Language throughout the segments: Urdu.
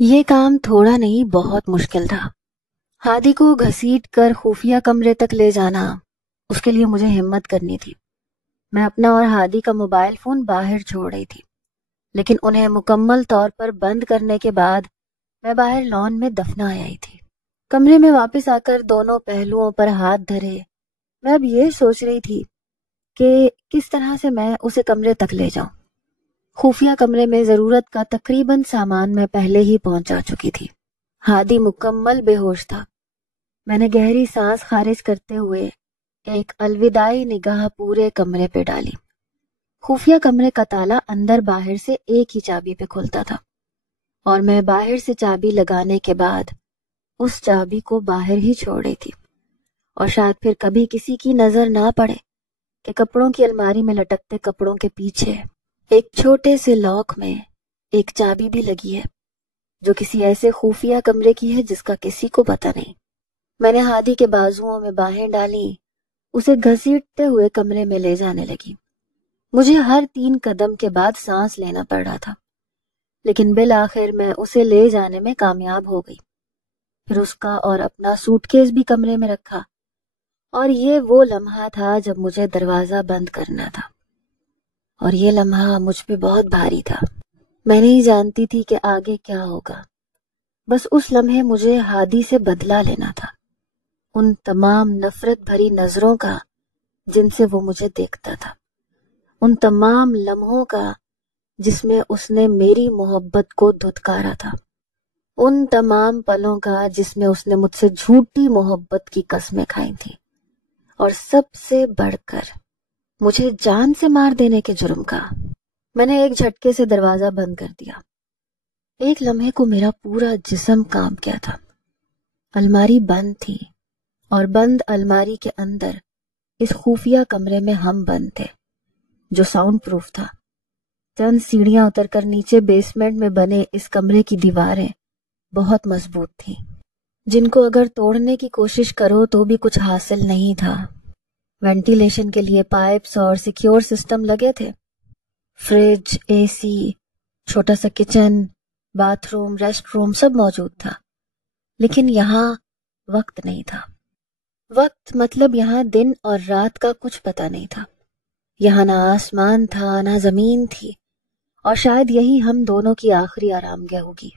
یہ کام تھوڑا نہیں بہت مشکل تھا۔ ہادی کو گھسیٹ کر خفیہ کمرے تک لے جانا، اس کے لیے مجھے ہمت کرنی تھی۔ میں اپنا اور ہادی کا موبائل فون باہر چھوڑ رہی تھی، لیکن انہیں مکمل طور پر بند کرنے کے بعد میں باہر لان میں دفنا آئی تھی۔ کمرے میں واپس آ کر دونوں پہلوؤں پر ہاتھ دھرے میں اب یہ سوچ رہی تھی کہ کس طرح سے میں اسے کمرے تک لے جاؤں۔ خفیہ کمرے میں ضرورت کا تقریباً سامان میں پہلے ہی پہنچا چکی تھی۔ ہادی مکمل بے ہوش تھا۔ میں نے گہری سانس خارج کرتے ہوئے ایک الوداعی نگاہ پورے کمرے پہ ڈالی۔ خفیہ کمرے کا تالا اندر باہر سے ایک ہی چابی پہ کھلتا تھا، اور میں باہر سے چابی لگانے کے بعد اس چابی کو باہر ہی چھوڑ رہی تھی، اور شاید پھر کبھی کسی کی نظر نہ پڑے کہ کپڑوں کی الماری میں لٹکتے کپڑوں کے پیچھے ایک چھوٹے سے لاک میں ایک چابی بھی لگی ہے، جو کسی ایسے خفیہ کمرے کی ہے جس کا کسی کو پتہ نہیں۔ میں نے ہادی کے بازوؤں میں باہیں ڈالی، اسے گھسیٹتے ہوئے کمرے میں لے جانے لگی۔ مجھے ہر 3 قدم کے بعد سانس لینا پڑ رہا تھا، لیکن بالآخر میں اسے لے جانے میں کامیاب ہو گئی۔ پھر اس کا اور اپنا سوٹ کیس بھی کمرے میں رکھا، اور یہ وہ لمحہ تھا جب مجھے دروازہ بند کرنا تھا، اور یہ لمحہ مجھ پہ بہت بھاری تھا۔ میں نہیں جانتی تھی کہ آگے کیا ہوگا، بس اس لمحے مجھے ہادی سے بدلہ لینا تھا، ان تمام نفرت بھری نظروں کا جن سے وہ مجھے دیکھتا تھا، ان تمام لمحوں کا جس میں اس نے میری محبت کو دھتکارا تھا، ان تمام پلوں کا جس میں اس نے مجھ سے جھوٹی محبت کی قسمیں کھائی تھیں، اور سب سے بڑھ کر مجھے جان سے مار دینے کے جرم کا۔ میں نے ایک جھٹکے سے دروازہ بند کر دیا۔ ایک لمحے کو میرا پورا جسم کانپ گیا تھا۔ الماری بند تھی، اور بند الماری کے اندر اس خفیہ کمرے میں ہم بند تھے، جو ساؤنڈ پروف تھا۔ چند سیڑھیاں اتر کر نیچے بیسمنٹ میں بنے اس کمرے کی دیواریں بہت مضبوط تھیں، جن کو اگر توڑنے کی کوشش کرو تو بھی کچھ حاصل نہیں تھا۔ وینٹیلیشن کے لیے پائپس اور سیکیور سسٹم لگے تھے۔ فریج، اے سی، چھوٹا سا kitchen, bath room, rest room سب موجود تھا، لیکن یہاں وقت نہیں تھا۔ وقت مطلب یہاں دن اور رات کا کچھ پتہ نہیں تھا۔ یہاں نہ آسمان تھا نہ زمین تھی، اور شاید یہی ہم دونوں کی آخری آرام گاہ ہوگی۔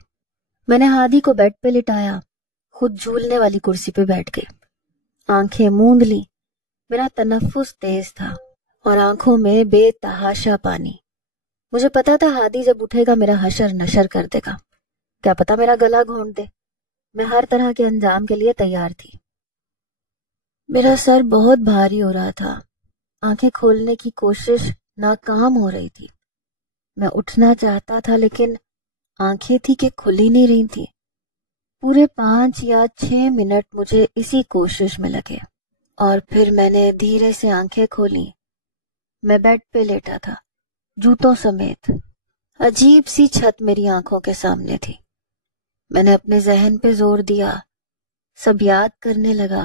میں نے ہادی کو بیڈ پہ لٹایا، خود جھولنے والی کرسی پہ بیٹھ گئی، آنکھیں موند لی۔ میرا تنفس تیز تھا اور آنکھوں میں بے تحاشا پانی۔ مجھے پتا تھا ہادی جب اٹھے گا میرا حشر نشر کر دے گا، کیا پتا میرا گلا گھونٹ دے۔ میں ہر طرح کے انجام کے لیے تیار تھی۔ میرا سر بہت بھاری ہو رہا تھا، آنکھیں کھولنے کی کوشش ناکام ہو رہی تھی۔ میں اٹھنا چاہتا تھا لیکن آنکھیں تھی کہ کھل ہی نہیں رہی تھی۔ پورے 5 یا 6 منٹ مجھے اسی کوشش میں لگے، اور پھر میں نے دھیرے سے آنکھیں کھولی۔ میں بیڈ پہ لیٹا تھا، جوتوں سمیت۔ عجیب سی چھت میری آنکھوں کے سامنے تھی۔ میں نے اپنے ذہن پہ زور دیا، سب یاد کرنے لگا۔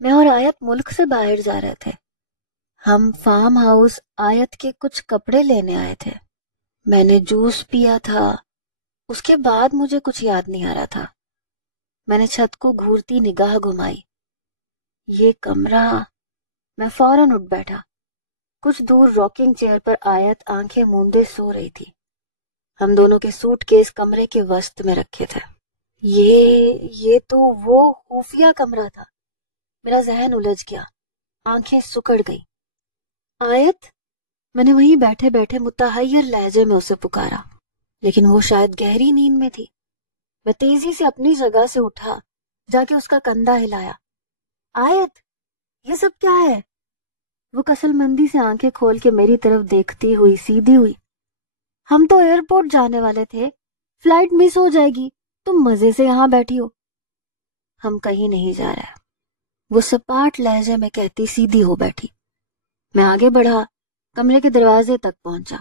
میں اور آیت ملک سے باہر جا رہے تھے۔ ہم فارم ہاؤس آیت کے کچھ کپڑے لینے آئے تھے۔ میں نے جوس پیا تھا، اس کے بعد مجھے کچھ یاد نہیں آ رہا تھا۔ میں نے چھت کو گھورتی نگاہ گھمائی۔ یہ کمرہ۔ میں فوراً اٹھ بیٹھا۔ کچھ دور راکنگ چیئر پر آیت آنکھیں موندے سو رہی تھی۔ ہم دونوں کے سوٹ کیس کمرے کے وسط میں رکھے تھے۔ یہ تو وہ خفیہ کمرہ تھا۔ میرا ذہن الجھ گیا، آنکھیں سکڑ گئی۔ آیت؟ میں نے وہیں بیٹھے بیٹھے متحیر لہجے میں اسے پکارا، لیکن وہ شاید گہری نیند میں تھی۔ میں تیزی سے اپنی جگہ سے اٹھا، جا کے اس کا کندھا ہلایا۔ آیت، یہ سب کیا ہے؟ وہ کسل مندی سے آنکھیں کھول کے میری طرف دیکھتی ہوئی سیدھی ہوئی۔ ہم تو ایئرپورٹ جانے والے تھے، فلائٹ مس ہو جائے گی، تم مزے سے یہاں بیٹھی ہو۔ ہم کہیں نہیں جا رہے، وہ سپاٹ لہجے میں کہتی سیدھی ہو بیٹھی۔ میں آگے بڑھا، کمرے کے دروازے تک پہنچا،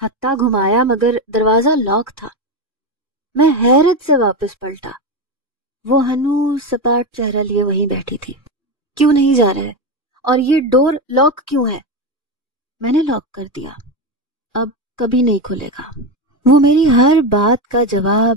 ہتھا گھمایا مگر دروازہ لاک تھا۔ میں حیرت سے واپس پلٹا۔ وہ ہنوز سپاٹ چہرہ لیے وہیں بیٹھی تھی۔ کیوں نہیں جا رہے؟ اور یہ ڈور لاک کیوں ہے؟ میں نے لاک کر دیا، اب کبھی نہیں کھلے گا۔ وہ میری ہر بات کا جواب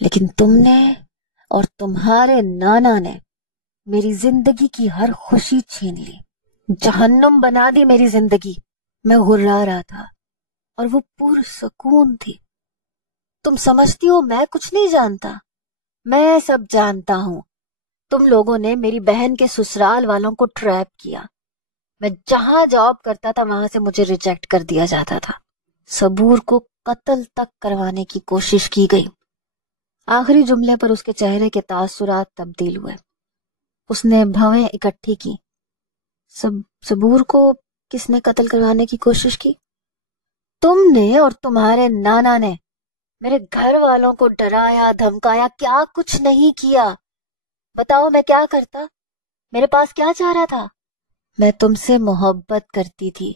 لیکن تم نے اور تمہارے نانا نے میری زندگی کی ہر خوشی چھین لی، جہنم بنا دی میری زندگی۔ میں غرا رہا تھا اور وہ پرسکون تھی۔ تم سمجھتی ہو میں کچھ نہیں جانتا؟ میں سب جانتا ہوں۔ تم لوگوں نے میری بہن کے سسرال والوں کو ٹریپ کیا۔ میں جہاں جاب کرتا تھا وہاں سے مجھے ریجیکٹ کر دیا جاتا تھا۔ صبور کو قتل تک کروانے کی کوشش کی گئی۔ آخری جملے پر اس کے چہرے کے تاثرات تبدیل ہوئے۔ اس نے بھویں اکٹھی کی۔ صبور کو کس نے قتل کروانے کی کوشش کی؟ تم نے اور تمہارے نانا نے میرے گھر والوں کو ڈرایا، دھمکایا، کیا کچھ نہیں کیا؟ بتاؤ میں کیا کرتا؟ میرے پاس کیا چاہ رہا تھا؟ میں تم سے محبت کرتی تھی۔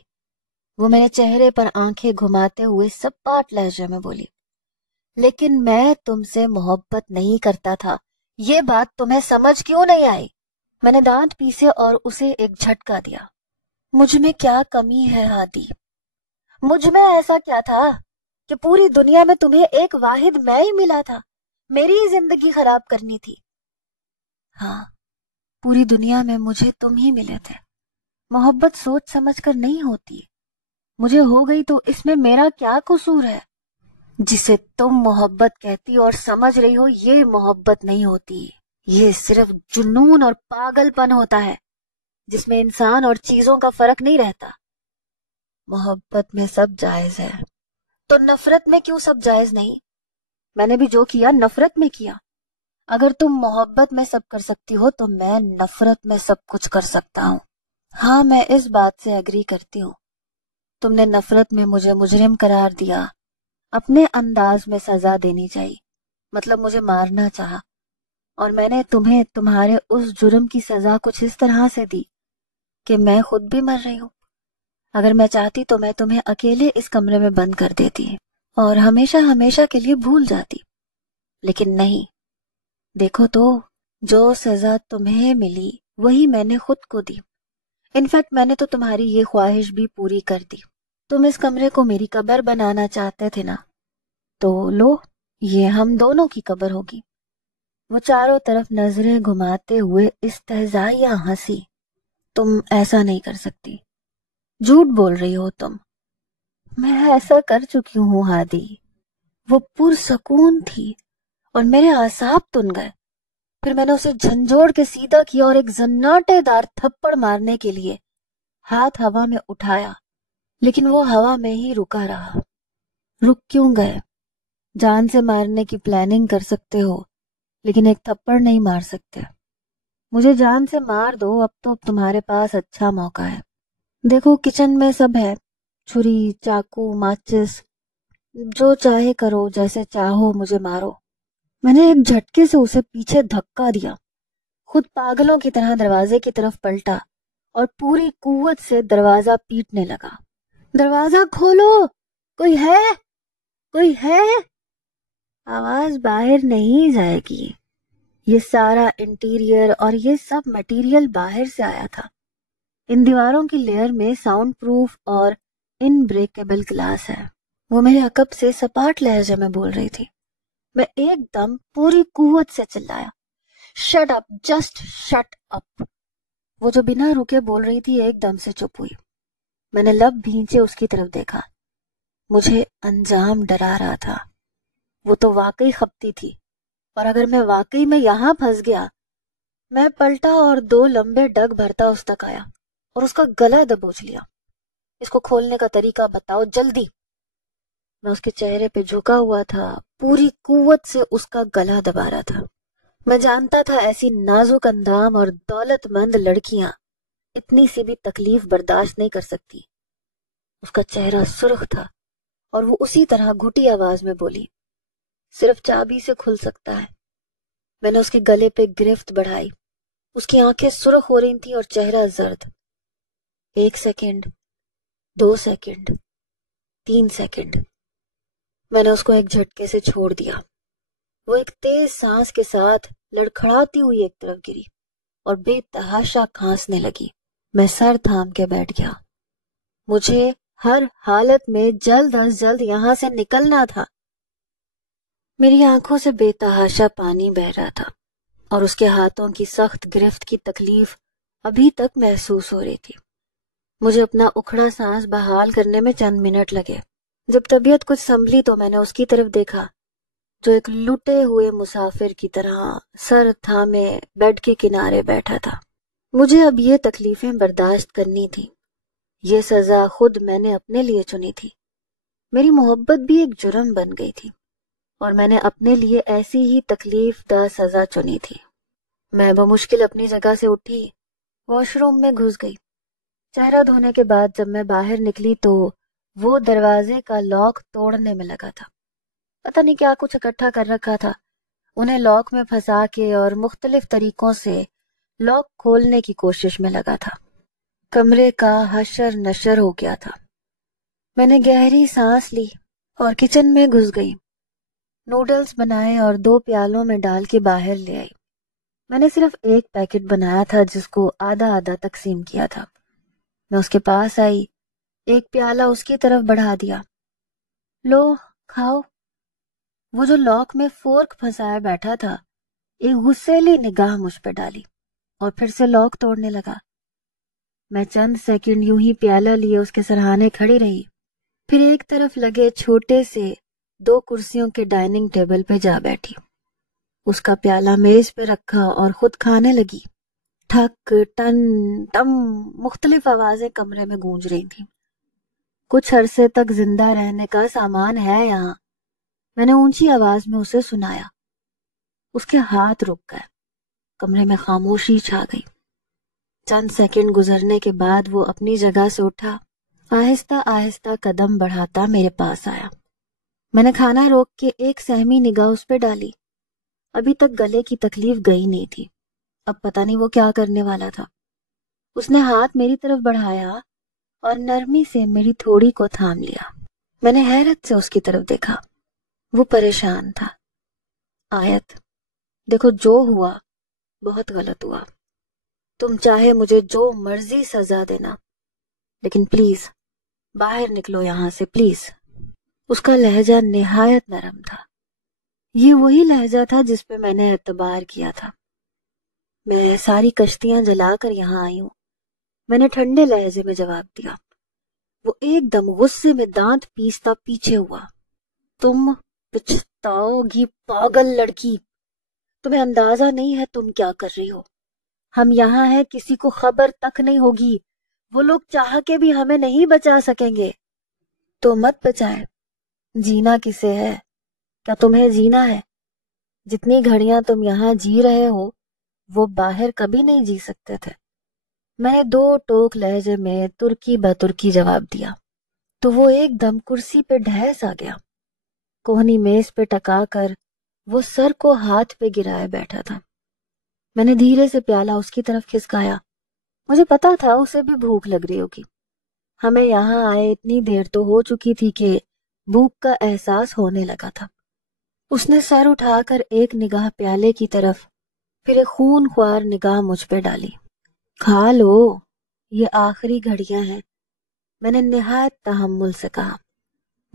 وہ میرے چہرے پر آنکھیں گھماتے ہوئے سپاٹ لہجے میں بولی۔ لیکن میں تم سے محبت نہیں کرتا تھا۔ یہ بات تمہیں سمجھ کیوں نہیں آئی؟ میں نے دانت پیسے اور اسے ایک جھٹکا دیا۔ مجھ میں کیا کمی ہے ہادی؟ مجھ میں ایسا کیا تھا کہ پوری دنیا میں تمہیں ایک واحد میں ہی ملا تھا؟ میری ہی زندگی خراب کرنی تھی؟ ہاں، پوری دنیا میں مجھے تم ہی ملے تھے۔ محبت سوچ سمجھ کر نہیں ہوتی۔ مجھے ہو گئی تو اس میں میرا کیا قصور ہے؟ جسے تم محبت کہتی اور سمجھ رہی ہو یہ محبت نہیں ہوتی، یہ صرف جنون اور پاگل پن ہوتا ہے جس میں انسان اور چیزوں کا فرق نہیں رہتا۔ محبت میں سب جائز ہے تو نفرت میں کیوں سب جائز نہیں؟ میں نے بھی جو کیا نفرت میں کیا۔ اگر تم محبت میں سب کر سکتی ہو تو میں نفرت میں سب کچھ کر سکتا ہوں۔ ہاں، میں اس بات سے اگری کرتی ہوں۔ تم نے نفرت میں مجھے مجرم قرار دیا، اپنے انداز میں سزا دینی چاہیے، مطلب مجھے مارنا چاہا، اور میں نے تمہیں تمہارے اس جرم کی سزا کچھ اس طرح سے دی کہ میں خود بھی مر رہی ہوں۔ اگر میں چاہتی تو میں تمہیں اکیلے اس کمرے میں بند کر دیتی اور ہمیشہ ہمیشہ کے لیے بھول جاتی، لیکن نہیں۔ دیکھو تو، جو سزا تمہیں ملی وہی میں نے خود کو دی۔ انفیکٹ میں نے تو تمہاری یہ خواہش بھی پوری کر دی۔ تم اس کمرے کو میری قبر بنانا چاہتے تھے نا، تو لو، یہ ہم دونوں کی قبر ہوگی۔ وہ چاروں طرف نظریں گھماتے ہوئے استہزائیہ ہنسی۔ تم ایسا نہیں کر سکتی، جھوٹ بول رہی ہو تم۔ میں ایسا کر چکی ہوں ہادی۔ وہ پرسکون تھی اور میرے اعصاب تن گئے۔ پھر میں نے اسے جھنجھوڑ کے سیدھا کیا اور ایک زناٹے دار تھپڑ مارنے کے لیے ہاتھ ہوا میں اٹھایا، لیکن وہ ہوا میں ہی رکا رہا۔ رک کیوں گئے؟ جان سے مارنے کی پلاننگ کر سکتے ہو لیکن ایک تھپڑ نہیں مار سکتے۔ مجھے جان سے مار دو، اب تو تمہارے پاس اچھا موقع ہے۔ دیکھو کچن میں سب ہے، چھری، چاقو، ماچس، جو چاہے کرو، جیسے چاہو مجھے مارو۔ میں نے ایک جھٹکے سے اسے پیچھے دھکا دیا، خود پاگلوں کی طرح دروازے کی طرف پلٹا اور پوری قوت سے دروازہ پیٹنے لگا۔ دروازہ کھولو، کوئی ہے؟ کوئی ہے؟ آواز باہر نہیں جائے گی۔ یہ سارا انٹیریئر اور یہ سب مٹیریل باہر سے آیا تھا۔ ان دیواروں کی لیئر میں ساؤنڈ پروف اور ان بریکیبل گلاس ہے۔ وہ میرے عقب سے سپاٹ لہجے میں بول رہی تھی۔ میں ایک دم پوری قوت سے چلایا، shut up, just shut up. وہ جو بنا رکے بول رہی تھی ایک دم سے چپ ہوئی۔ میں نے لب بھینچے اس کی طرف دیکھا۔ مجھے انجام ڈرا رہا تھا۔ وہ تو واقعی خپتی تھی، اور اگر میں واقعی میں یہاں پھنس گیا۔ میں پلٹا اور 2 لمبے ڈگ بھرتا اس تک آیا اور اس کا گلا دبوچ لیا۔ اس کو کھولنے کا طریقہ بتاؤ جلدی۔ میں اس کے چہرے پہ جھکا ہوا تھا، پوری قوت سے اس کا گلا دبا رہا تھا۔ میں جانتا تھا ایسی نازک اندام اور دولت مند لڑکیاں اتنی سی بھی تکلیف برداشت نہیں کر سکتی۔ اس کا چہرہ سرخ تھا اور وہ اسی طرح گھٹی آواز میں بولی، صرف چابی سے کھل سکتا ہے۔ میں نے اس کے گلے پہ گرفت بڑھائی۔ اس کی آنکھیں سرخ ہو رہی تھیں اور چہرہ زرد۔ 1 سیکنڈ، 2 سیکنڈ، 3 سیکنڈ۔ میں نے اس کو ایک جھٹکے سے چھوڑ دیا۔ وہ ایک تیز سانس کے ساتھ لڑکھڑاتی ہوئی ایک طرف گری اور بے تحاشا کھانسنے لگی۔ میں سر تھام کے بیٹھ گیا۔ مجھے ہر حالت میں جلد از جلد یہاں سے نکلنا تھا۔ میری آنکھوں سے بے تحاشا پانی بہہ رہا تھا اور اس کے ہاتھوں کی سخت گرفت کی تکلیف ابھی تک محسوس ہو رہی تھی۔ مجھے اپنا اکھڑا سانس بحال کرنے میں چند منٹ لگے۔ جب طبیعت کچھ سنبھلی تو میں نے اس کی طرف دیکھا جو ایک لٹے ہوئے مسافر کی طرح سر تھامے بیڈ کے کنارے بیٹھا تھا۔ مجھے اب یہ تکلیفیں برداشت کرنی تھی۔ یہ سزا خود میں نے اپنے لیے چنی تھی۔ میری محبت بھی ایک جرم بن گئی تھی اور میں نے اپنے لیے ایسی ہی تکلیف دہ سزا چنی تھی۔ میں بمشکل اپنی جگہ سے اٹھی، واش روم میں گھس گئی۔ چہرہ دھونے کے بعد جب میں باہر نکلی تو وہ دروازے کا لاک توڑنے میں لگا تھا۔ پتہ نہیں کیا کچھ اکٹھا کر رکھا تھا، انہیں لاک میں پھنسا کے اور مختلف طریقوں سے لاک کھولنے کی کوشش میں لگا تھا۔ کمرے کا حشر نشر ہو گیا تھا۔ میں نے گہری سانس لی اور کچن میں گھس گئی۔ نوڈلز بنائے اور 2 پیالوں میں ڈال کے باہر لے آئی۔ میں نے صرف ایک پیکٹ بنایا تھا جس کو آدھا آدھا تقسیم کیا تھا۔ میں اس کے پاس آئی، ایک پیالہ اس کی طرف بڑھا دیا۔ لو کھاؤ۔ وہ جو لاک میں فورک پھنسائے بیٹھا تھا ایک غصیلی نگاہ مجھ پہ ڈالی اور پھر سے لاک توڑنے لگا۔ میں چند سیکنڈ یوں ہی پیالہ لیے اس کے سرہانے کھڑی رہی، پھر ایک طرف لگے چھوٹے سے 2 کرسیوں کے ڈائننگ ٹیبل پہ جا بیٹھی۔ اس کا پیالہ میز پہ رکھا اور خود کھانے لگی۔ ٹھک ٹن ٹم مختلف آوازیں کمرے میں گونج رہی تھیں۔ کچھ عرصے تک زندہ رہنے کا سامان ہے یہاں، میں نے اونچی آواز میں اسے سنایا۔ اس کے ہاتھ رک گئے، کمرے میں خاموشی چھا گئی۔ چند سیکنڈ گزرنے کے بعد وہ اپنی جگہ سے اٹھا، آہستہ آہستہ قدم بڑھاتا میرے پاس آیا۔ میں نے کھانا روک کے ایک سہمی نگاہ اس پہ ڈالی۔ ابھی تک گلے کی تکلیف گئی نہیں تھی، اب پتہ نہیں وہ کیا کرنے والا تھا۔ اس نے ہاتھ میری طرف بڑھایا اور نرمی سے میری تھوڑی کو تھام لیا۔ میں نے حیرت سے اس کی طرف دیکھا، وہ پریشان تھا۔ آیت، دیکھو جو ہوا بہت غلط ہوا، تم چاہے مجھے جو مرضی سزا دینا، لیکن پلیز باہر نکلو یہاں سے، پلیز۔ اس کا لہجہ نہایت نرم تھا۔ یہ وہی لہجہ تھا جس پہ میں نے اعتبار کیا تھا۔ میں ساری کشتیاں جلا کر یہاں آئی ہوں، میں نے ٹھنڈے لہجے میں جواب دیا۔ وہ ایک دم غصے میں دانت پیستا پیچھے ہوا۔ تم پچھتاؤ گی پاگل لڑکی، تمہیں اندازہ نہیں ہے تم کیا کر رہی ہو۔ ہم یہاں ہیں، کسی کو خبر تک نہیں ہوگی، وہ لوگ چاہ کے بھی ہمیں نہیں بچا سکیں گے۔ تو مت بچائے، جینا کسے ہے؟ کیا تمہیں جینا ہے؟ جتنی گھڑیاں تم یہاں جی رہے ہو وہ باہر کبھی نہیں جی سکتے تھے۔ میں نے 2 ٹوک لہجے میں ترکی بترکی جواب دیا تو وہ ایک دم کرسی پہ ڈھیس آ گیا۔ کوہنی میز پہ ٹکا کر وہ سر کو ہاتھ پہ گرائے بیٹھا تھا۔ میں نے دھیرے سے پیالہ اس کی طرف کھسکایا۔ مجھے پتا تھا اسے بھی بھوک لگ رہی ہوگی، ہمیں یہاں آئے اتنی دیر تو ہو چکی تھی کہ بھوک کا احساس ہونے لگا تھا۔ اس نے سر اٹھا کر ایک نگاہ پیالے کی طرف، پھر ایک خون خوار نگاہ مجھ پہ ڈالی۔ کھا لو، یہ آخری گھڑیاں ہیں، میں نے نہایت تحمل سے کہا۔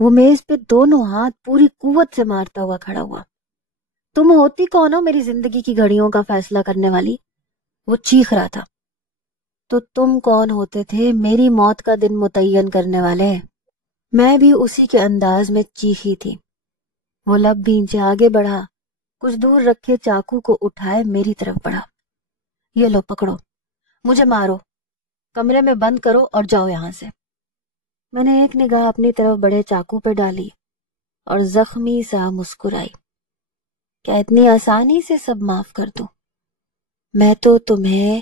وہ میز پہ دونوں ہاتھ پوری قوت سے مارتا ہوا کھڑا ہوا۔ تم ہوتی کون ہو میری زندگی کی گھڑیوں کا فیصلہ کرنے والی؟ وہ چیخ رہا تھا۔ تو تم کون ہوتے تھے میری موت کا دن متعین کرنے والے؟ میں بھی اسی کے انداز میں چیخی تھی۔ وہ لب بھینچے آگے بڑھا، کچھ دور رکھے چاقو کو اٹھائے میری طرف بڑھا۔ یہ لو پکڑو، مجھے مارو، کمرے میں بند کرو اور جاؤ یہاں سے۔ میں نے ایک نگاہ اپنی طرف بڑے چاقو پہ ڈالی اور زخمی سا مسکرائی۔ کیا اتنی آسانی سے سب معاف کر دوں؟ میں تو تمہیں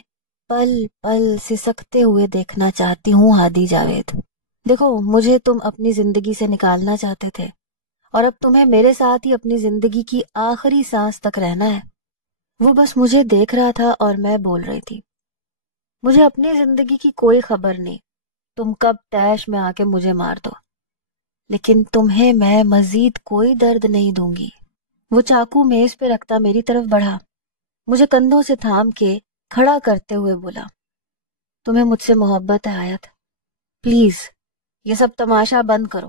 پل پل سسکتے ہوئے دیکھنا چاہتی ہوں ہادی جاوید۔ دیکھو، مجھے تم اپنی زندگی سے نکالنا چاہتے تھے اور اب تمہیں میرے ساتھ ہی اپنی زندگی کی آخری سانس تک رہنا ہے۔ وہ بس مجھے دیکھ رہا تھا اور میں بول رہی تھی، مجھے اپنی زندگی کی کوئی خبر نہیں، تم کب تیش میں آ کے مجھے مار دو، لیکن تمہیں میں مزید کوئی درد نہیں دوں گی۔ وہ چاقو میز پہ رکھتا میری طرف بڑھا، مجھے کندھوں سے تھام کے کھڑا کرتے ہوئے بولا، تمہیں مجھ سے محبت ہے آیت؟ پلیز یہ سب تماشا بند کرو،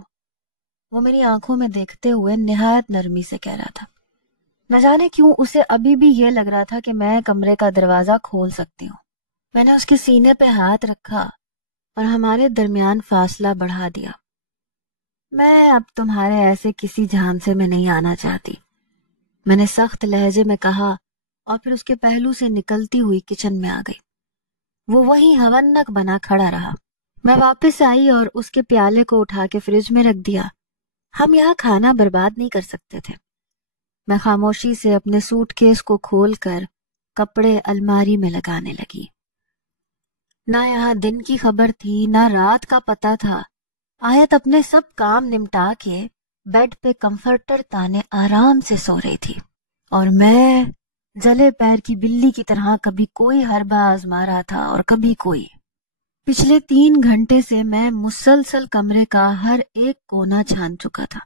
وہ میری آنکھوں میں دیکھتے ہوئے نہایت نرمی سے کہہ رہا تھا. نہ جانے کیوں اسے ابھی بھی یہ لگ رہا تھا کہ میں کمرے کا دروازہ کھول سکتی ہوں. میں نے اس کے سینے پہ ہاتھ رکھا اور ہمارے درمیان فاصلہ بڑھا دیا. میں اب تمہارے ایسے کسی جھانسے میں نہیں آنا چاہتی، میں نے سخت لہجے میں کہا اور پھر اس کے پہلو سے نکلتی ہوئی کچن میں آ گئی. وہ وہیں ہونک بنا کھڑا رہا. میں واپس آئی اور اس کے پیالے کو اٹھا کے فریج میں رکھ دیا. ہم یہاں کھانا برباد نہیں کر سکتے تھے. میں خاموشی سے اپنے سوٹ کیس کو کھول کر کپڑے الماری میں لگانے لگی. نہ یہاں دن کی خبر تھی نہ رات کا پتہ تھا. آیت اپنے سب کام نمٹا کے بیڈ پہ کمفرٹر تانے آرام سے سو رہی تھی اور میں جلے پیر کی بلی کی طرح کبھی کوئی حربہ آزما رہا تھا اور کبھی کوئی. پچھلے 3 گھنٹے سے میں مسلسل کمرے کا ہر ایک کونا چھان چکا تھا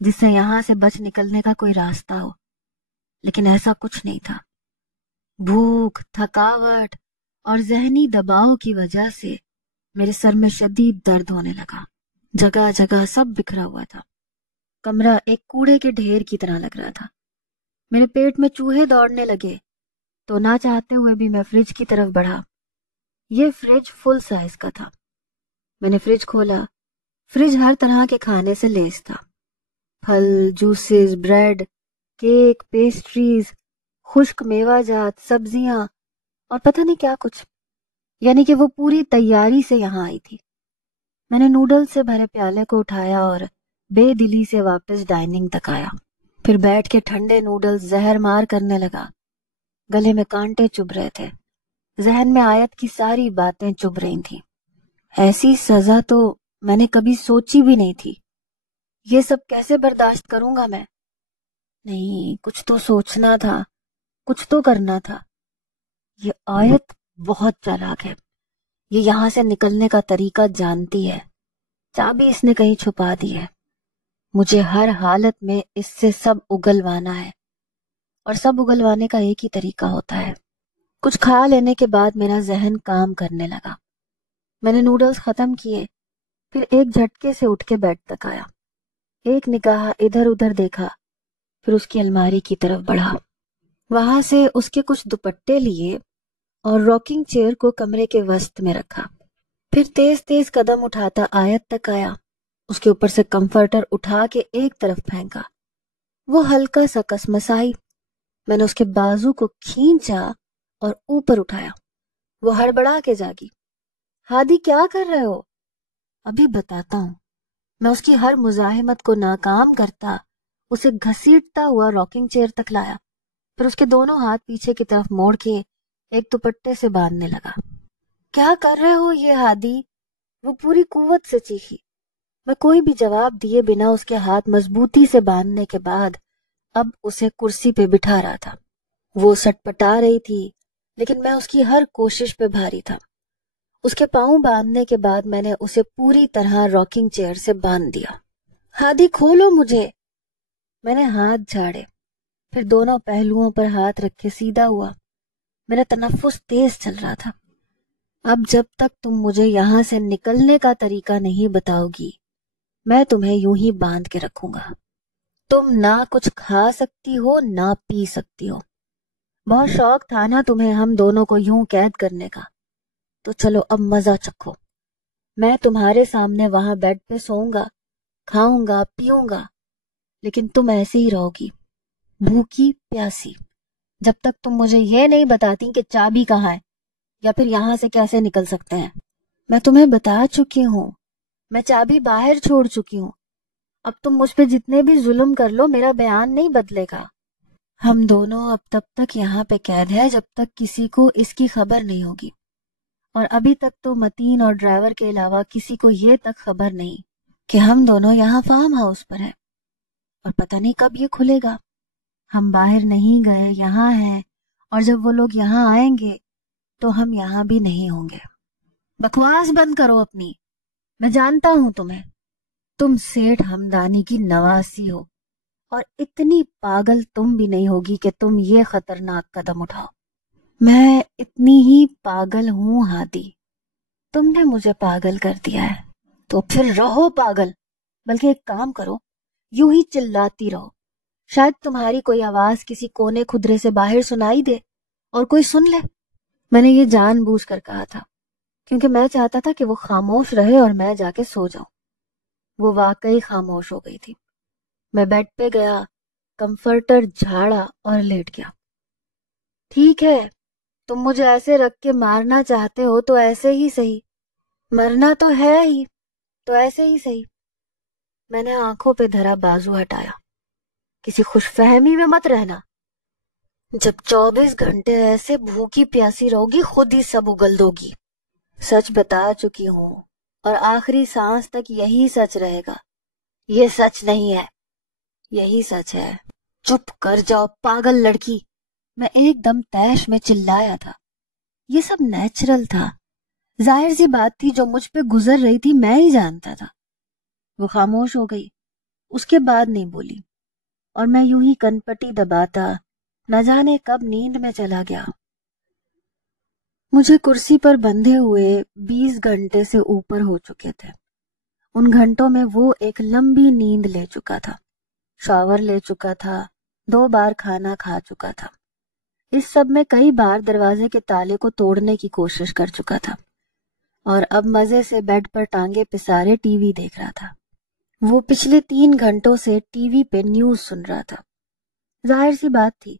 جس سے یہاں سے بچ نکلنے کا کوئی راستہ ہو، لیکن ایسا کچھ نہیں تھا. بھوک، تھکاوٹ اور ذہنی دباؤ کی وجہ سے میرے سر میں شدید درد ہونے لگا. جگہ جگہ سب بکھرا ہوا تھا. کمرہ ایک کوڑے کے ڈھیر کی طرح لگ رہا تھا. میرے پیٹ میں چوہے دوڑنے لگے تو نہ چاہتے ہوئے بھی میں فریج کی طرف بڑھا. یہ فریج فل سائز کا تھا. میں نے فریج کھولا. فریج ہر طرح کے کھانے سے لیس تھا. پھل، جوسز، بریڈ، کیک، پیسٹریز، خشک میوہ جات، سبزیاں اور پتہ نہیں کیا کچھ، یعنی کہ وہ پوری تیاری سے یہاں آئی تھی. میں نے نوڈل سے بھرے پیالے کو اٹھایا اور بے دلی سے واپس ڈائننگ تک آیا. پھر بیٹھ کے ٹھنڈے نوڈل زہر مار کرنے لگا. گلے میں کانٹے چبھ رہے تھے. ذہن میں آیت کی ساری باتیں چبھ رہی تھیں. ایسی سزا تو میں نے کبھی سوچی بھی نہیں تھی. یہ سب کیسے برداشت کروں گا میں؟ نہیں، کچھ تو سوچنا تھا، کچھ تو کرنا تھا. یہ آیت بہت چالاک ہے. یہ یہاں سے نکلنے کا طریقہ جانتی ہے. چابی اس نے کہیں چھپا دی ہے. مجھے ہر حالت میں اس سے سب اگلوانا ہے، اور سب اگلوانے کا ایک ہی طریقہ ہوتا ہے. کچھ کھا لینے کے بعد میرا ذہن کام کرنے لگا. میں نے نوڈلز ختم کیے، پھر ایک جھٹکے سے اٹھ کے بیڈ تک آیا. ایک نگاہ ادھر ادھر دیکھا، پھر اس کی الماری کی طرف بڑھا. وہاں سے اس کے کچھ دوپٹے لیے اور راکنگ چیئر کو کمرے کے وسط میں رکھا. پھر تیز تیز قدم اٹھاتا آیت تک آیا. اس کے اوپر سے کمفرٹر اٹھا کے ایک طرف پھینکا. وہ ہلکا سا کسمسائی. میں نے اس کے بازو کو کھینچا اور اوپر اٹھایا. وہ ہڑبڑا کے جاگی. ہادی کیا کر رہے ہو؟ ابھی بتاتا ہوں. میں اس کی ہر مزاحمت کو ناکام کرتا اسے گھسیٹتا ہوا راکنگ چیئر تک لایا. پھر اس کے دونوں ہاتھ پیچھے کی طرف موڑ کے ایک دوپٹے سے باندھنے لگا. کیا کر رہے ہو یہ ہادی؟ وہ پوری قوت سے چیخی. میں کوئی بھی جواب دیے بنا اس کے ہاتھ مضبوطی سے باندھنے کے بعد اب اسے کرسی پہ بٹھا رہا تھا. وہ سٹپٹا رہی تھی لیکن میں اس کی ہر کوشش پہ بھاری تھا. اس کے پاؤں باندھنے کے بعد میں نے اسے پوری طرح راکنگ چیئر سے باندھ دیا. ہادی کھولو مجھے. میں نے ہاتھ جھاڑے، پھر دونوں پہلوؤں پر ہاتھ رکھے سیدھا ہوا. میرا تنفس تیز چل رہا تھا. اب جب تک تم مجھے یہاں سے نکلنے کا طریقہ نہیں بتاؤ گی میں تمہیں یوں ہی باندھ کے رکھوں گا. تم نہ کچھ کھا سکتی ہو نہ پی سکتی ہو. بہت شوق تھا نا تمہیں ہم دونوں کو یوں قید کرنے کا، تو چلو اب مزہ چکھو. میں تمہارے سامنے وہاں بیڈ پہ سوؤں گا، کھاؤں گا، پیوں گا، لیکن تم ایسے ہی رہو گی، بھوکی پیاسی، جب تک تم مجھے یہ نہیں بتاتی کہ چابی کہاں ہے یا پھر یہاں سے کیسے نکل سکتے ہیں. میں تمہیں بتا چکی ہوں، میں چابی باہر چھوڑ چکی ہوں. اب تم مجھ پہ جتنے بھی ظلم کر لو میرا بیان نہیں بدلے گا. ہم دونوں اب تب تک یہاں پہ قید ہے جب تک کسی کو اس کی خبر نہیں ہوگی، اور ابھی تک تو متین اور ڈرائیور کے علاوہ کسی کو یہ تک خبر نہیں کہ ہم دونوں یہاں فارم ہاؤس پر ہیں، اور پتہ نہیں کب یہ کھلے گا. ہم باہر نہیں گئے، یہاں ہیں، اور جب وہ لوگ یہاں آئیں گے تو ہم یہاں بھی نہیں ہوں گے. بکواس بند کرو اپنی. میں جانتا ہوں تمہیں. تم سیٹھ ہمدانی کی نواسی ہو، اور اتنی پاگل تم بھی نہیں ہوگی کہ تم یہ خطرناک قدم اٹھاؤ. میں اتنی ہی پاگل ہوں ہادی. تم نے مجھے پاگل کر دیا ہے تو پھر رہو پاگل. بلکہ ایک کام کرو، یوں ہی چلاتی رہو، شاید تمہاری کوئی آواز کسی کونے کھدرے سے باہر سنائی دے اور کوئی سن لے۔ میں نے یہ جان بوجھ کر کہا تھا، کیونکہ میں چاہتا تھا کہ وہ خاموش رہے اور میں جا کے سو جاؤں۔ وہ واقعی خاموش ہو گئی تھی۔ میں بیڈ پہ گیا، کمفرٹر جھاڑا اور لیٹ گیا۔ ٹھیک ہے، تم مجھے ایسے رکھ کے مارنا چاہتے ہو تو ایسے ہی صحیح، مرنا تو ہے ہی تو ایسے ہی صحیح۔ میں نے آنکھوں پہ دھرا بازو ہٹایا۔ کسی خوش فہمی میں مت رہنا، جب 24 گھنٹے ایسے بھوکی پیاسی رہوگی خود ہی سب اگل دوگی۔ سچ بتا چکی ہوں اور آخری سانس تک یہی سچ رہے گا۔ یہ سچ نہیں ہے، یہی سچ ہے۔ چپ کر جاؤ پاگل لڑکی، میں ایک دم طیش میں چلایا تھا۔ یہ سب نیچرل تھا، ظاہر سی بات تھی، جو مجھ پہ گزر رہی تھی میں ہی جانتا تھا۔ وہ خاموش ہو گئی، اس کے بعد نہیں بولی، اور میں یوں ہی کن پٹی دباتا نہ جانے کب نیند میں چلا گیا۔ مجھے کرسی پر بندھے ہوئے 20 گھنٹے سے اوپر ہو چکے تھے۔ ان گھنٹوں میں وہ ایک لمبی نیند لے چکا تھا، شاور لے چکا تھا، 2 بار کھانا کھا چکا تھا، اس سب میں کئی بار دروازے کے تالے کو توڑنے کی کوشش کر چکا تھا، اور اب مزے سے بیڈ پر ٹانگے پسارے ٹی وی دیکھ رہا تھا۔ وہ پچھلے 3 گھنٹوں سے ٹی وی پہ نیوز سن رہا تھا۔ ظاہر سی بات تھی،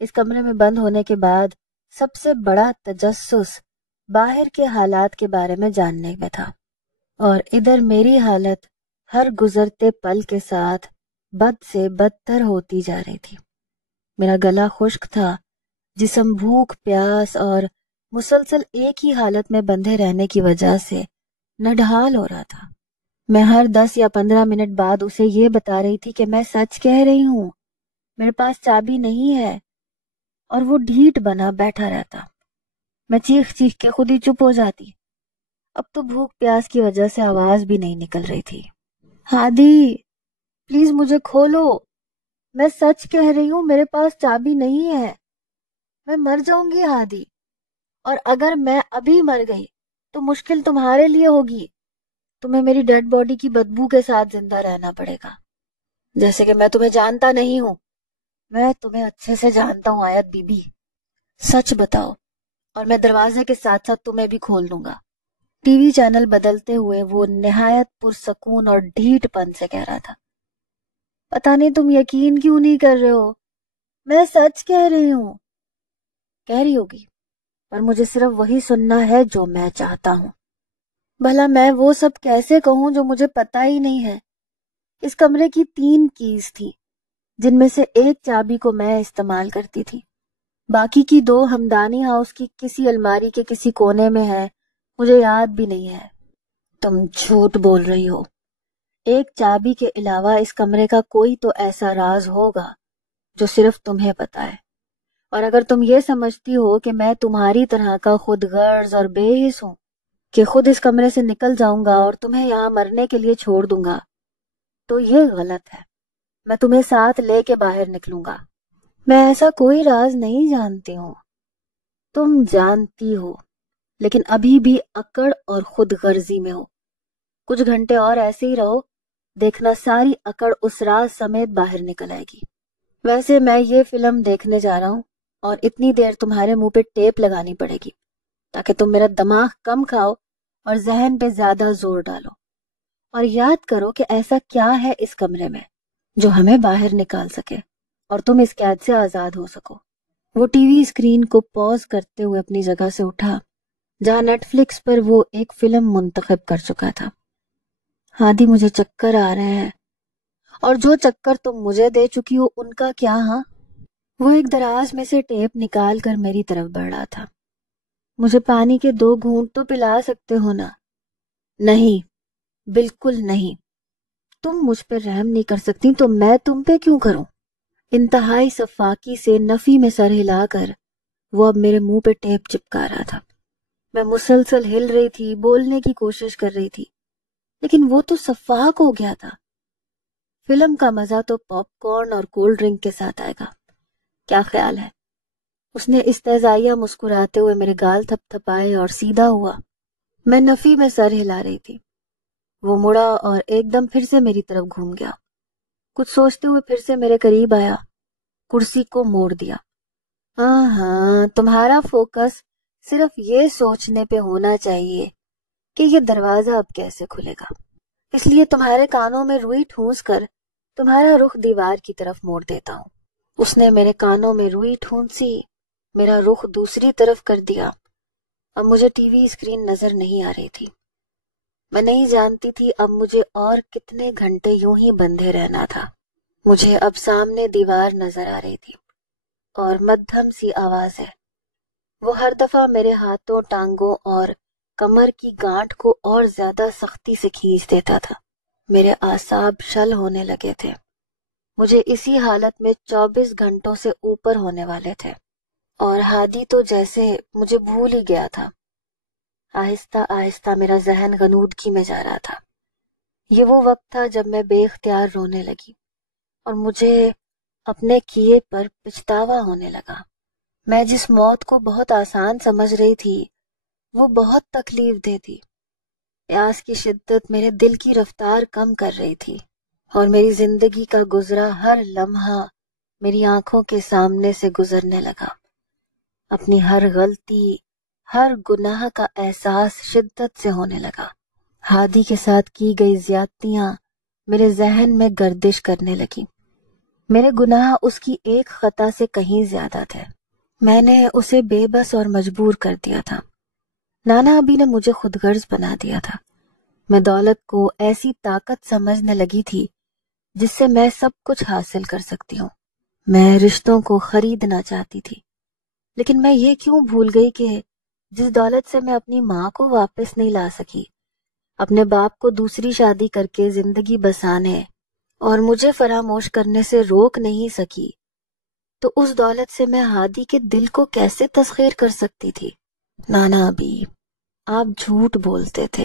اس کمرے میں بند ہونے کے بعد سب سے بڑا تجسس باہر کے حالات کے بارے میں جاننے میں تھا، اور ادھر میری حالت ہر گزرتے پل کے ساتھ بد سے بدتر ہوتی جا رہی تھی۔ میرا گلا خشک تھا، جسم بھوک پیاس اور مسلسل ایک ہی حالت میں بندھے رہنے کی وجہ سے نڈھال ہو رہا تھا۔ میں ہر 10 یا 15 منٹ بعد اسے یہ بتا رہی تھی کہ میں سچ کہہ رہی ہوں، میرے پاس چابی نہیں ہے، اور وہ ڈھیٹ بنا بیٹھا رہتا۔ میں چیخ چیخ کے خود ہی چپ ہو جاتی۔ اب تو بھوک پیاس کی وجہ سے آواز بھی نہیں نکل رہی تھی۔ ہادی پلیز مجھے کھولو، میں سچ کہہ رہی ہوں، میرے پاس چابی نہیں ہے، میں مر جاؤں گی ہادی، اور اگر میں ابھی مر گئی تو مشکل تمہارے لیے ہوگی، تمہیں میری ڈیڈ باڈی کی بدبو کے ساتھ زندہ رہنا پڑے گا، جیسے کہ میں تمہیں جانتا نہیں ہوں۔ میں تمہیں اچھے سے جانتا ہوں آیت بی بی، سچ بتاؤ اور میں دروازے کے ساتھ ساتھ تمہیں بھی کھول دوں گا۔ ٹی وی چینل بدلتے ہوئے وہ نہایت پرسکون اور ڈھیٹ پن سے کہہ رہا تھا، پتہ نہیں تم یقین کیوں نہیں کر رہے ہو، میں سچ کہہ رہی ہوں۔ کہہ رہی ہوگی، پر مجھے صرف وہی سننا ہے جو میں چاہتا ہوں۔ بھلا میں وہ سب کیسے کہوں جو مجھے پتہ ہی نہیں ہے؟ اس کمرے کی 3 کیز تھی، جن میں سے ایک چابی کو میں استعمال کرتی تھی، باقی کی 2 ہمدانی ہاؤس کی کسی الماری کے کسی کونے میں ہے، مجھے یاد بھی نہیں ہے۔ تم جھوٹ بول رہی ہو، ایک چابی کے علاوہ اس کمرے کا کوئی تو ایسا راز ہوگا جو صرف تمہیں پتہ ہے، اور اگر تم یہ سمجھتی ہو کہ میں تمہاری طرح کا خود غرض اور بے حس ہوں کہ خود اس کمرے سے نکل جاؤں گا اور تمہیں یہاں مرنے کے لیے چھوڑ دوں گا، تو یہ غلط ہے۔ میں تمہیں ساتھ لے کے باہر نکلوں گا۔ میں ایسا کوئی راز نہیں جانتی ہوں، تم جانتی ہو، لیکن ابھی بھی اکڑ اور خود غرضی میں ہو۔ کچھ گھنٹے اور ایسے ہی رہو، دیکھنا ساری اکڑ اس راز سمیت باہر نکل آئے گی۔ ویسے میں یہ فلم دیکھنے جا رہا ہوں، اور اتنی دیر تمہارے منہ پہ ٹیپ لگانی پڑے گی تاکہ تم میرا دماغ کم کھاؤ اور ذہن پہ زیادہ زور ڈالو، اور یاد کرو کہ ایسا کیا ہے اس کمرے میں جو ہمیں باہر نکال سکے اور تم اس قید سے آزاد ہو سکو۔ وہ ٹی وی اسکرین کو پاز کرتے ہوئے اپنی جگہ سے اٹھا جہاں نیٹ فلکس پر وہ ایک فلم منتخب کر چکا تھا۔ ہادی مجھے چکر آ رہے ہیں، اور جو چکر تم مجھے دے چکی ہو ان کا کیا؟ ہاں؟ وہ ایک دراز میں سے ٹیپ نکال کر میری طرف بڑھ رہا تھا۔ مجھے پانی کے 2 گھونٹ تو پلا سکتے ہو نا؟ نہیں، بالکل نہیں۔ تم مجھ پہ رحم نہیں کر سکتی تو میں تم پہ کیوں کروں؟ انتہائی صفاقی سے نفی میں سر ہلا کر وہ اب میرے منہ پہ ٹیپ چپکا رہا تھا۔ میں مسلسل ہل رہی تھی، بولنے کی کوشش کر رہی تھی، لیکن وہ تو صفاق ہو گیا تھا۔ فلم کا مزہ تو پاپ کارن اور کولڈ ڈرنک کے ساتھ آئے گا، کیا خیال ہے؟ اس نے استہزائیہ مسکراتے ہوئے میرے گال تھپ تھپائے اور سیدھا ہوا۔ میں نفی میں سر ہلا رہی تھی۔ وہ مڑا اور ایک دم پھر سے میری طرف گھوم گیا. کچھ سوچتے ہوئے پھر سے میرے قریب آیا. کرسی کو موڑ دیا. ہاں تمہارا فوکس صرف یہ سوچنے پہ ہونا چاہیے کہ یہ دروازہ اب کیسے کھلے گا. اس لیے تمہارے کانوں میں روئی ٹھونس کر تمہارا رخ دیوار کی طرف موڑ دیتا ہوں. اس نے میرے کانوں میں روئی ٹھونسی، میرا رخ دوسری طرف کر دیا. اب مجھے ٹی وی اسکرین نظر نہیں آ رہی تھی. میں نہیں جانتی تھی اب مجھے اور کتنے گھنٹے یوں ہی بندھے رہنا تھا. مجھے اب سامنے دیوار نظر آ رہی تھی اور مدھم سی آواز ہے. وہ ہر دفعہ میرے ہاتھوں، ٹانگوں اور کمر کی گانٹھ کو اور زیادہ سختی سے کھینچ دیتا تھا. میرے اعصاب شل ہونے لگے تھے. مجھے اسی حالت میں 24 گھنٹوں سے اوپر ہونے والے تھے اور ہادی تو جیسے مجھے بھول ہی گیا تھا. آہستہ آہستہ میرا ذہن غنودگی میں جا رہا تھا. یہ وہ وقت تھا جب میں بے اختیار رونے لگی اور مجھے اپنے کیے پر پچھتاوا ہونے لگا. میں جس موت کو بہت آسان سمجھ رہی تھی وہ بہت تکلیف دہ تھی. پیاس کی شدت میرے دل کی رفتار کم کر رہی تھی اور میری زندگی کا گزرا ہر لمحہ میری آنکھوں کے سامنے سے گزرنے لگا. اپنی ہر غلطی، ہر گناہ کا احساس شدت سے ہونے لگا. ہادی کے ساتھ کی گئی زیادتیاں میرے ذہن میں گردش کرنے لگی. میرے گناہ اس کی ایک خطا سے کہیں زیادہ تھے. میں نے اسے بے بس اور مجبور کر دیا تھا. نانا ابی نے مجھے خود غرض بنا دیا تھا. میں دولت کو ایسی طاقت سمجھنے لگی تھی جس سے میں سب کچھ حاصل کر سکتی ہوں. میں رشتوں کو خریدنا چاہتی تھی، لیکن میں یہ کیوں بھول گئی کہ جس دولت سے میں اپنی ماں کو واپس نہیں لا سکی، اپنے باپ کو دوسری شادی کر کے زندگی بسانے اور مجھے فراموش کرنے سے روک نہیں سکی، تو اس دولت سے میں ہادی کے دل کو کیسے تسخیر کر سکتی تھی؟ نانا ابی، آپ جھوٹ بولتے تھے.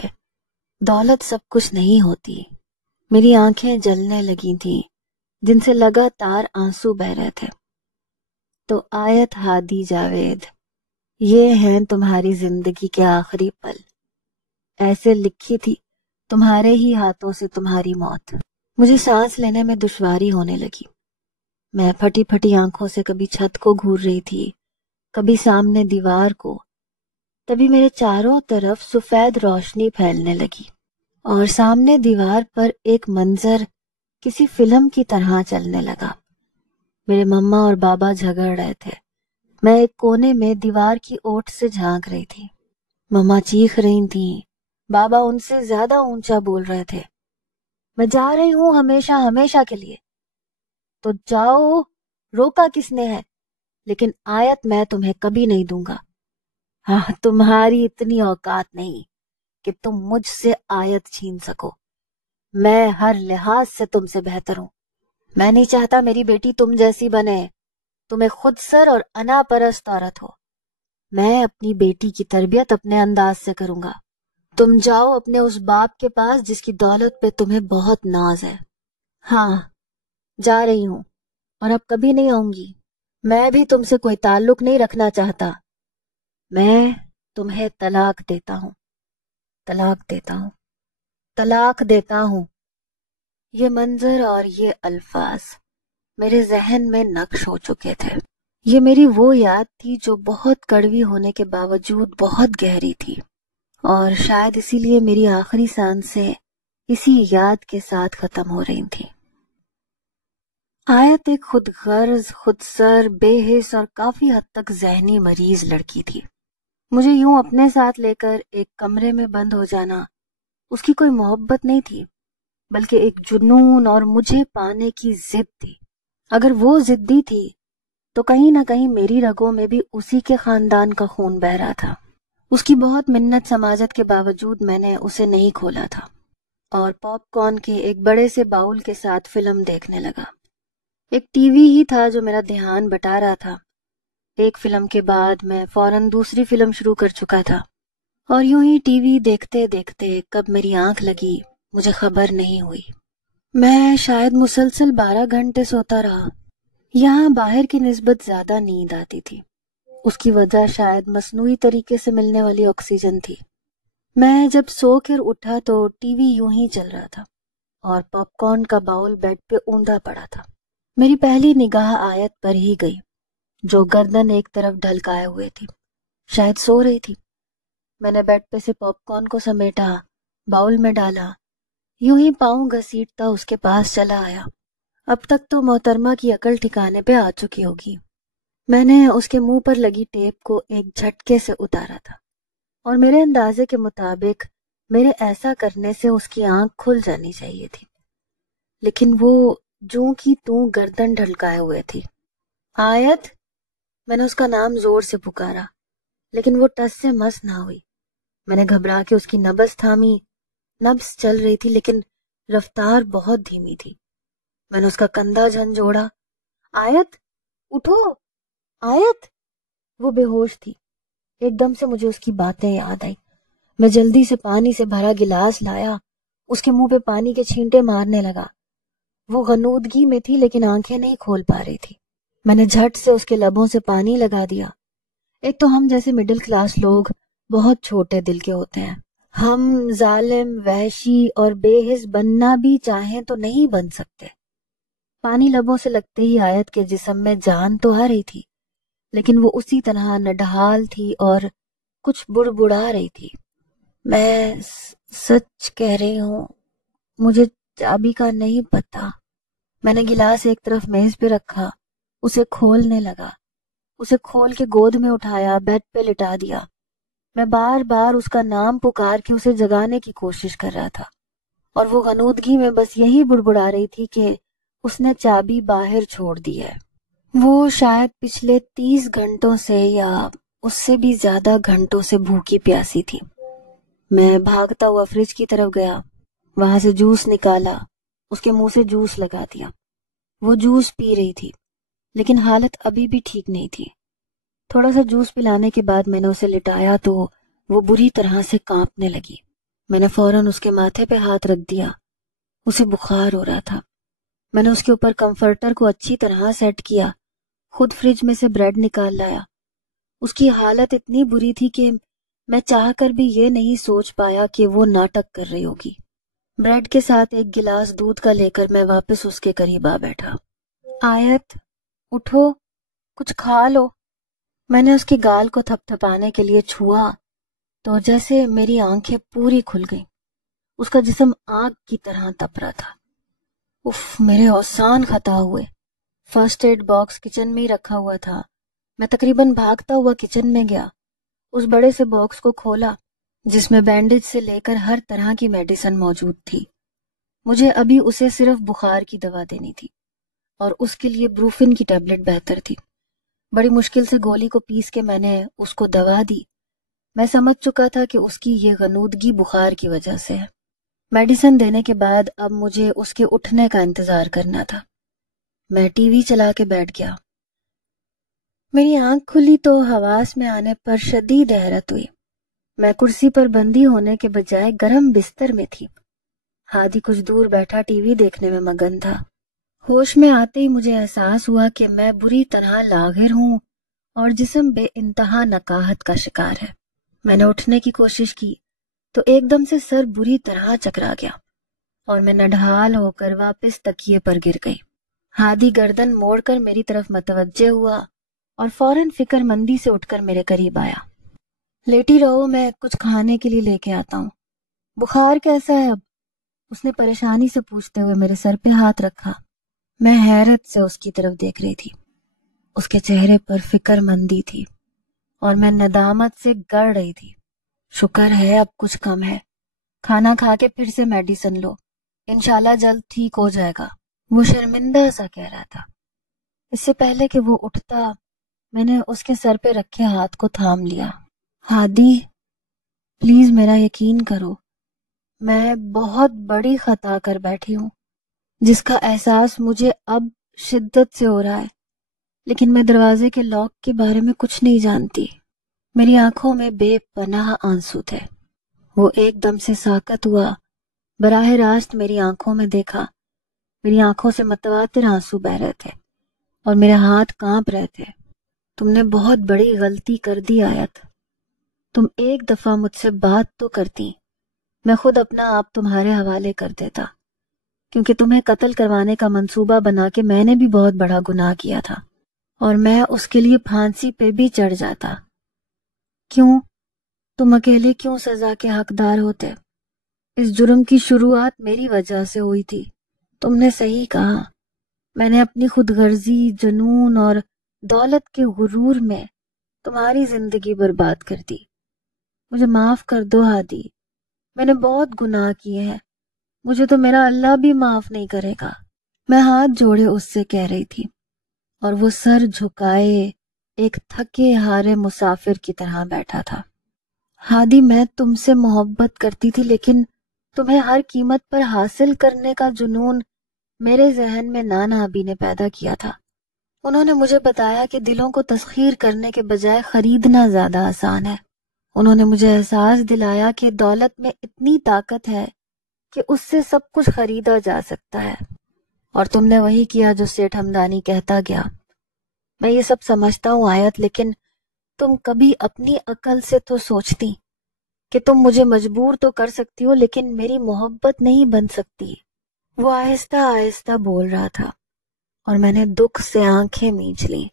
دولت سب کچھ نہیں ہوتی. میری آنکھیں جلنے لگی تھیں جن سے لگاتار آنسو بہ رہے تھے. تو آیت ہادی جاوید، یہ ہیں تمہاری زندگی کے آخری پل. ایسے لکھی تھی تمہارے ہی ہاتھوں سے تمہاری موت. مجھے سانس لینے میں دشواری ہونے لگی. میں پھٹی پھٹی آنکھوں سے کبھی چھت کو گھور رہی تھی، کبھی سامنے دیوار کو. تبھی میرے چاروں طرف سفید روشنی پھیلنے لگی اور سامنے دیوار پر ایک منظر کسی فلم کی طرح چلنے لگا. میرے مما اور بابا جھگڑ رہے تھے. میں ایک کونے میں دیوار کی اوٹ سے جھانک رہی تھی. مما چیخ رہی تھیں، بابا ان سے زیادہ اونچا بول رہے تھے، میں جا رہی ہوں ہمیشہ ہمیشہ کے لیے. تو جاؤ، روکا کس نے ہے؟ لیکن آیت میں تمہیں کبھی نہیں دوں گا. ہاں، تمہاری اتنی اوقات نہیں کہ تم مجھ سے آیت چھین سکو. میں ہر لحاظ سے تم سے بہتر ہوں. میں نہیں چاہتا میری بیٹی تم جیسی بنے. تمہیں خود سر اور انا پرست عورت ہو. میں اپنی بیٹی کی تربیت اپنے انداز سے کروں گا. تم جاؤ اپنے اس باپ کے پاس جس کی دولت پہ تمہیں بہت ناز ہے. ہاں، جا رہی ہوں اور اب کبھی نہیں آؤں گی. میں بھی تم سے کوئی تعلق نہیں رکھنا چاہتا. میں تمہیں طلاق دیتا ہوں، طلاق دیتا ہوں، طلاق دیتا ہوں. یہ منظر اور یہ الفاظ میرے ذہن میں نقش ہو چکے تھے. یہ میری وہ یاد تھی جو بہت کڑوی ہونے کے باوجود بہت گہری تھی، اور شاید اسی لیے میری آخری سانسیں اسی یاد کے ساتھ ختم ہو رہی تھیں. آیت ایک خود غرض، خود سر، بے حس اور کافی حد تک ذہنی مریض لڑکی تھی. مجھے یوں اپنے ساتھ لے کر ایک کمرے میں بند ہو جانا اس کی کوئی محبت نہیں تھی، بلکہ ایک جنون اور مجھے پانے کی ضد تھی. اگر وہ ضدی تھی تو کہیں نہ کہیں میری رگوں میں بھی اسی کے خاندان کا خون بہہ رہا تھا. اس کی بہت منت سماجت کے باوجود میں نے اسے نہیں کھولا تھا اور پاپ کارن کے ایک بڑے سے باؤل کے ساتھ فلم دیکھنے لگا. ایک ٹی وی ہی تھا جو میرا دھیان بٹا رہا تھا. ایک فلم کے بعد میں فوراً دوسری فلم شروع کر چکا تھا، اور یوں ہی ٹی وی دیکھتے دیکھتے کب میری آنکھ لگی مجھے خبر نہیں ہوئی. میں شاید مسلسل 12 گھنٹے سوتا رہا. یہاں باہر کی نسبت زیادہ نیند آتی تھی. اس کی وجہ شاید مصنوعی طریقے سے ملنے والی آکسیجن تھی. میں جب سو کر اٹھا تو ٹی وی یوں ہی چل رہا تھا اور پاپ کارن کا باؤل بیڈ پہ اوندا پڑا تھا۔ میری پہلی نگاہ آیت پر ہی گئی، جو گردن ایک طرف ڈھلکائے ہوئے تھی، شاید سو رہی تھی۔ میں نے بیڈ پہ سے پاپ کارن کو سمیٹا، باؤل میں ڈالا، یوں ہی پاؤں گھسیٹتا اس کے پاس چلا آیا۔ اب تک تو محترمہ کی عقل ٹھکانے پہ آ چکی ہوگی۔ میں نے اس کے منہ پر لگی ٹیپ کو ایک جھٹکے سے اتارا تھا، اور میرے اندازے کے مطابق میرے ایسا کرنے سے اس کی آنکھ کھل جانی چاہیے تھی، لیکن وہ جوں کی توں گردن ڈھلکائے ہوئے تھی۔ آیت، میں نے اس کا نام زور سے پکارا، لیکن وہ ٹس سے مس نہ ہوئی۔ میں نے گھبرا کے اس کی نبض تھامی۔ نبض چل رہی تھی لیکن رفتار بہت دھیمی تھی۔ میں نے اس کا کندھا جھنجھوڑا، آیت اٹھو، آیت۔ وہ بے ہوش تھی۔ ایک دم سے مجھے اس کی باتیں یاد آئی۔ میں جلدی سے پانی سے بھرا گلاس لایا، اس کے منہ پہ پانی کے چھینٹے مارنے لگا۔ وہ غنودگی میں تھی لیکن آنکھیں نہیں کھول پا رہی تھی۔ میں نے جھٹ سے اس کے لبوں سے پانی لگا دیا۔ ایک تو ہم جیسے مڈل کلاس لوگ بہت چھوٹے دل کے ہوتے ہیں۔ ہم ظالم، وحشی اور بے حس بننا بھی چاہیں تو نہیں بن سکتے۔ پانی لبوں سے لگتے ہی آیت کے جسم میں جان تو آ رہی تھی، لیکن وہ اسی طرح نڈھال تھی اور کچھ بڑبڑا رہی تھی۔ میں سچ کہہ رہی ہوں، مجھے چابی کا نہیں پتا۔ میں نے گلاس ایک طرف میز پہ رکھا، اسے کھولنے لگا، اسے کھول کے گود میں اٹھایا، بیڈ پہ لٹا دیا۔ میں بار بار اس کا نام پکار کے اسے جگانے کی کوشش کر رہا تھا، اور وہ غنودگی میں بس یہی بڑبڑا رہی تھی کہ اس نے چابی باہر چھوڑ دی ہے۔ وہ شاید پچھلے 30 گھنٹوں سے یا اس سے بھی زیادہ گھنٹوں سے بھوکی پیاسی تھی۔ میں بھاگتا ہوا فریج کی طرف گیا، وہاں سے جوس نکالا، اس کے منہ سے جوس لگا دیا۔ وہ جوس پی رہی تھی، لیکن حالت ابھی بھی ٹھیک نہیں تھی۔ تھوڑا سا جوس پلانے کے بعد میں نے اسے لٹایا تو وہ بری طرح سے کانپنے لگی۔ میں نے فوراً اس کے ماتھے پہ ہاتھ رکھ دیا، اسے بخار ہو رہا تھا۔ میں نے اس کے اوپر کمفرٹر کو اچھی طرح سیٹ کیا، خود فریج میں سے بریڈ نکال لایا۔ اس کی حالت اتنی بری تھی کہ میں چاہ کر بھی یہ نہیں سوچ پایا کہ وہ ناٹک کر رہی ہوگی۔ بریڈ کے ساتھ ایک گلاس دودھ کا لے کر میں واپس اس کے قریب آ بیٹھا۔ آیت اٹھو، کچھ کھا لو۔ میں نے اس کے گال کو تھپ تھپانے کے لیے چھوا تو جیسے میری آنکھیں پوری کھل گئیں۔ اس کا جسم آگ کی طرح تپ رہا تھا۔ اف، میرے اوسان خطا ہوئے۔ فرسٹ ایڈ باکس کچن میں ہی رکھا ہوا تھا۔ میں تقریباً بھاگتا ہوا کچن میں گیا، اس بڑے سے باکس کو کھولا جس میں بینڈیج سے لے کر ہر طرح کی میڈیسن موجود تھی۔ مجھے ابھی اسے صرف بخار کی دوا دینی تھی، اور اس کے لیے بروفن کی ٹیبلٹ بہتر تھی۔ بڑی مشکل سے گولی کو پیس کے میں نے اس کو دوا دی۔ میں سمجھ چکا تھا کہ اس کی یہ غنودگی بخار کی وجہ سے ہے۔ میڈیسن دینے کے بعد اب مجھے اس کے اٹھنے کا انتظار کرنا تھا۔ میں ٹی وی چلا کے بیٹھ گیا۔ میری آنکھ کھلی تو حواس میں آنے پر شدید حیرت ہوئی۔ میں کرسی پر بندھی ہونے کے بجائے گرم بستر میں تھی۔ ہادی کچھ دور بیٹھا ٹی وی دیکھنے میں مگن تھا۔ ہوش میں آتے ہی مجھے احساس ہوا کہ میں بری طرح لاغر ہوں اور جسم بے انتہا نکاہت کا شکار ہے۔ میں نے اٹھنے کی کوشش کی تو ایک دم سے سر بری طرح چکرا گیا اور میں نڈھال ہو کر واپس تکیے پر گر گئی۔ ہادی گردن موڑ کر میری طرف متوجہ ہوا اور فوراً فکر مندی سے اٹھ کر میرے قریب آیا۔ لیٹی رہو، میں کچھ کھانے کے لیے لے کے آتا ہوں۔ بخار کیسا ہے اب؟ اس نے پریشانی سے پوچھتے ہوئے میرے سر پہ ہاتھ رکھا۔ میں حیرت سے اس کی طرف دیکھ رہی تھی۔ اس کے چہرے پر فکر مندی تھی اور میں ندامت سے گڑ رہی تھی۔ شکر ہے اب کچھ کم ہے، کھانا کھا کے پھر سے میڈیسن لو، انشاءاللہ جلد ٹھیک ہو جائے گا، وہ شرمندہ سا کہہ رہا تھا۔ اس سے پہلے کہ وہ اٹھتا، میں نے اس کے سر پہ رکھے ہاتھ کو تھام لیا۔ ہادی، پلیز میرا یقین کرو، میں بہت بڑی خطا کر بیٹھی ہوں جس کا احساس مجھے اب شدت سے ہو رہا ہے، لیکن میں دروازے کے لاک کے بارے میں کچھ نہیں جانتی۔ میری آنکھوں میں بے پناہ آنسو تھے۔ وہ ایک دم سے ساکت ہوا، براہ راست میری آنکھوں میں دیکھا۔ میری آنکھوں سے متواتر آنسو بہہ رہے تھے اور میرے ہاتھ کانپ رہے تھے۔ تم نے بہت بڑی غلطی کر دی آیت، تم ایک دفعہ مجھ سے بات تو کرتی، میں خود اپنا آپ تمہارے حوالے کر دیتا، کیونکہ تمہیں قتل کروانے کا منصوبہ بنا کے میں نے بھی بہت بڑا گناہ کیا تھا، اور میں اس کے لیے پھانسی پہ بھی چڑھ جاتا۔ کیوں؟ تم اکیلے کیوں سزا کے حقدار ہوتے؟ اس جرم کی شروعات میری وجہ سے ہوئی تھی۔ تم نے صحیح کہا، میں نے اپنی خود غرضی، جنون اور دولت کے غرور میں تمہاری زندگی برباد کر دی۔ مجھے معاف کر دو ہادی، میں نے بہت گناہ کیے ہیں، مجھے تو میرا اللہ بھی معاف نہیں کرے گا۔ میں ہاتھ جوڑے اس سے کہہ رہی تھی، اور وہ سر جھکائے ایک تھکے ہارے مسافر کی طرح بیٹھا تھا۔ ہادی، میں تم سے محبت کرتی تھی، لیکن تمہیں ہر قیمت پر حاصل کرنے کا جنون میرے ذہن میں نانا ابی نے پیدا کیا تھا۔ انہوں نے مجھے بتایا کہ دلوں کو تسخیر کرنے کے بجائے خریدنا زیادہ آسان ہے۔ انہوں نے مجھے احساس دلایا کہ دولت میں اتنی طاقت ہے کہ اس سے سب کچھ خریدا جا سکتا ہے، اور تم نے وہی کیا جو سیٹھ ہمدانی کہتا گیا۔ میں یہ سب سمجھتا ہوں آیت، لیکن تم کبھی اپنی عقل سے تو سوچتی کہ تم مجھے مجبور تو کر سکتی ہو، لیکن میری محبت نہیں بن سکتی۔ وہ آہستہ آہستہ بول رہا تھا، اور میں نے دکھ سے آنکھیں مینچ لیں۔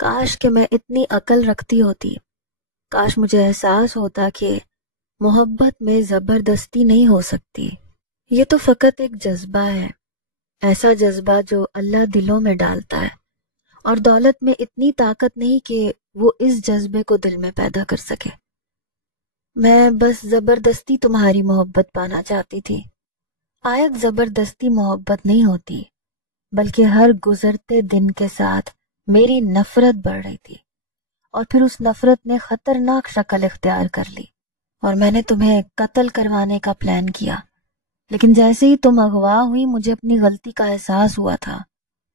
کاش کہ میں اتنی عقل رکھتی ہوتی، کاش مجھے احساس ہوتا کہ محبت میں زبردستی نہیں ہو سکتی۔ یہ تو فقط ایک جذبہ ہے، ایسا جذبہ جو اللہ دلوں میں ڈالتا ہے، اور دولت میں اتنی طاقت نہیں کہ وہ اس جذبے کو دل میں پیدا کر سکے۔ میں بس زبردستی تمہاری محبت پانا چاہتی تھی۔ آیت، زبردستی محبت نہیں ہوتی، بلکہ ہر گزرتے دن کے ساتھ میری نفرت بڑھ رہی تھی، اور پھر اس نفرت نے خطرناک شکل اختیار کر لی، اور میں نے تمہیں قتل کروانے کا پلان کیا۔ لیکن جیسے ہی تم اغوا ہوئی، مجھے اپنی غلطی کا احساس ہوا تھا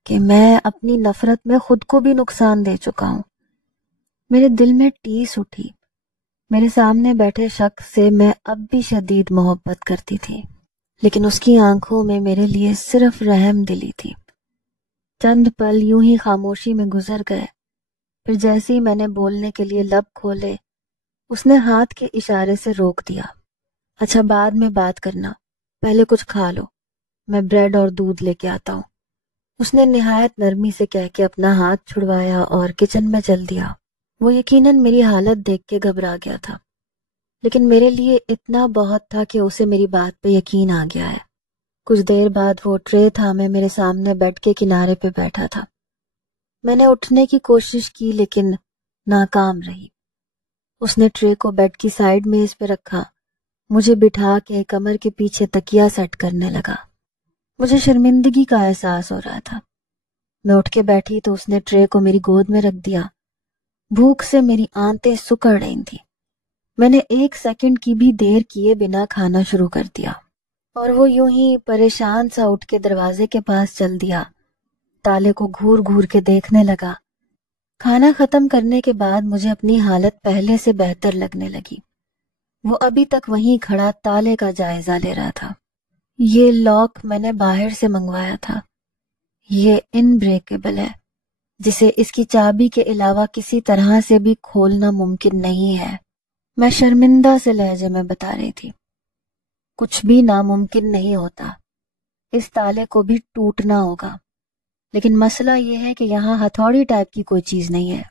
کہ میں اپنی نفرت میں خود کو بھی نقصان دے چکا ہوں۔ میرے دل میں ٹیس اٹھی۔ میرے سامنے بیٹھے شخص سے میں اب بھی شدید محبت کرتی تھی، لیکن اس کی آنکھوں میں میرے لیے صرف رحم دلی تھی۔ چند پل یوں ہی خاموشی میں گزر گئے، پھر جیسے ہی میں نے بولنے کے لیے لب کھولے، اس نے ہاتھ کے اشارے سے روک دیا۔ اچھا، بعد میں بات کرنا، پہلے کچھ کھا لو، میں بریڈ اور دودھ لے کے آتا ہوں۔ اس نے نہایت نرمی سے کہہ کے اپنا ہاتھ چھڑوایا اور کچن میں چل دیا۔ وہ یقیناً میری حالت دیکھ کے گھبرا گیا تھا، لیکن میرے لیے اتنا بہت تھا کہ اسے میری بات پہ یقین آ گیا ہے۔ کچھ دیر بعد وہ ٹرے تھامے میرے سامنے بیڈ کے کنارے پہ بیٹھا تھا۔ میں نے اٹھنے کی کوشش کی، لیکن ناکام رہی۔ اس نے ٹرے کو بیڈ کی سائیڈ میز پہ رکھا، مجھے بٹھا کے کمر کے پیچھے تکیا سیٹ کرنے لگا۔ مجھے شرمندگی کا احساس ہو رہا تھا۔ میں اٹھ کے بیٹھی تو اس نے ٹرے کو میری گود میں رکھ دیا۔ بھوک سے میری آنتیں سکڑ رہی تھیں۔ میں نے 1 سیکنڈ کی بھی دیر کیے بنا کھانا شروع کر دیا، اور وہ یوں ہی پریشان سا اٹھ کے دروازے کے پاس چل دیا، تالے کو گھور گھور کے دیکھنے لگا۔ کھانا ختم کرنے کے بعد مجھے اپنی حالت پہلے سے بہتر لگنے لگی۔ وہ ابھی تک وہیں کھڑا تالے کا جائزہ لے رہا تھا۔ یہ لاک میں نے باہر سے منگوایا تھا، یہ ان بریکیبل ہے، جسے اس کی چابی کے علاوہ کسی طرح سے بھی کھولنا ممکن نہیں ہے۔ میں شرمندہ سے لہجے میں بتا رہی تھی، کچھ بھی ناممکن نہیں ہوتا، اس تالے کو بھی ٹوٹنا ہوگا، لیکن مسئلہ یہ ہے کہ یہاں ہتھوڑی ٹائپ کی کوئی چیز نہیں ہے۔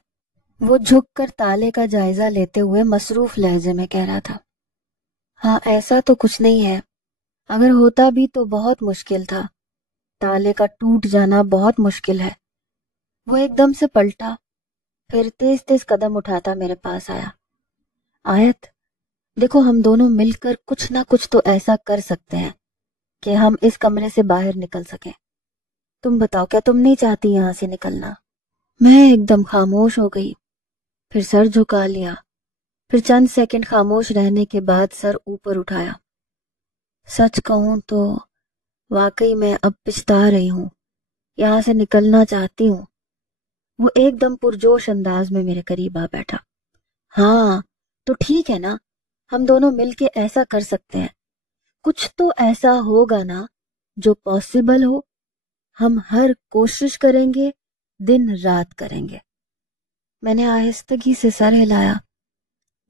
وہ جھک کر تالے کا جائزہ لیتے ہوئے مصروف لہجے میں کہہ رہا تھا، ہاں ایسا تو کچھ نہیں ہے، اگر ہوتا بھی تو بہت مشکل تھا، تالے کا ٹوٹ جانا بہت مشکل ہے۔ وہ ایک دم سے پلٹا، پھر تیز تیز قدم اٹھاتا میرے پاس آیا۔ آیت، دیکھو، ہم دونوں مل کر کچھ نہ کچھ تو ایسا کر سکتے ہیں کہ ہم اس کمرے سے باہر نکل سکیں۔ تم بتاؤ، کیا تم نہیں چاہتی یہاں سے نکلنا؟ میں ایک دم خاموش ہو گئی، پھر سر جھکا لیا، پھر چند سیکنڈ خاموش رہنے کے بعد سر اوپر اٹھایا۔ سچ کہوں تو واقعی میں اب پچھتا رہی ہوں، یہاں سے نکلنا چاہتی ہوں۔ وہ ایک دم پرجوش انداز میں میرے قریب آ بیٹھا۔ ہاں تو ٹھیک ہے نا، ہم دونوں مل کے ایسا کر سکتے ہیں، کچھ تو ایسا ہوگا نا جو پاسبل ہو، ہم ہر کوشش کریں گے، دن رات کریں گے۔ میں نے آہستگی سے سر ہلایا۔